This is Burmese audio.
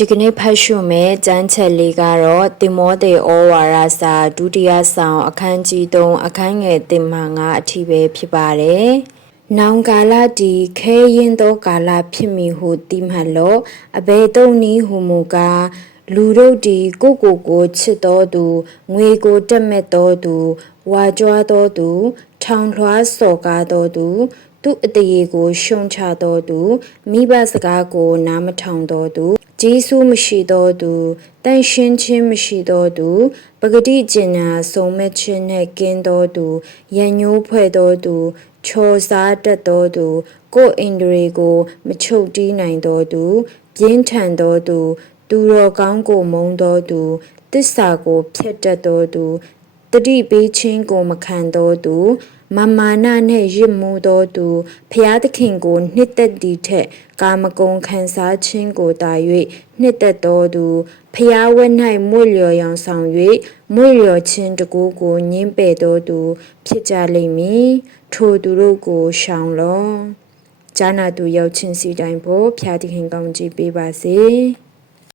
ဒီကနေ့ဖတ်ရှုမဲ့ကျမ်းချက်လေးကတော့တိမောသေဩဝါဒစာဒုတိယဆောင်အခန်းကြီး3အခန်းငယ်1မှ9အထိပဲဖြစ်ပါတယ်။နောင်ကာလဒီခဲရင်သောကာလဖြစ်မည်ဟုတိမှတ်လောအဘယ်တုံနည်းဟုမူကားလူတို့ဒီကိုချစ်တော်သူငွေကိုတက်မဲ့တော်သူဝါကြွားတော်သူထောင်လွှားစော်ကားတော်သူသူအတရေကိုရှုံချတော်သူမိဘစကားကိုနားမထောင်တော်သူဂျေဆုမရှိတော်သူတန်ရှင်းခြင်းမရှိတော်သူပဂတိကျင်နာဆုံးမခြင်းနှင့်ကင်းတော်သူရန်ညိုးဖွဲ့တော်သူချော်စားတတ်တော်သူကိုယ်အိန္ဒြေကိုမချုပ်တီးနိုင်တော်သူပြင်းထန်တော်သူသူတော်ကောင်းကိုမုန်းတော်သူတစ္ဆာကိုဖျက်တတ်တော်သူတတိပေးခြင်းကိုမခံတော်သူမမာနနှင့်ရစ်မှုတော်သူဖျားသခင်ကိုနှစ်သက်သည့်ထက်ကာမဂုဏ်ခံစားခြင်းကိုတာ၍နှစ်သက်တော်သူဖျားဝဲ၌မွေ့လျော်ရောင်ဆောင်၍မွေ့လျော်ခြင်းတကူကိုညှင်းပယ်တော်သူဖြစ်ကြလိမ့်မည်ထိုသူတို့ကိုရှောင်လော့ဂျာနာသူရောက်ချင်းစီတိုင်းဖို့ဖျားသခင်ကောင်းကြီးပေးပါစေ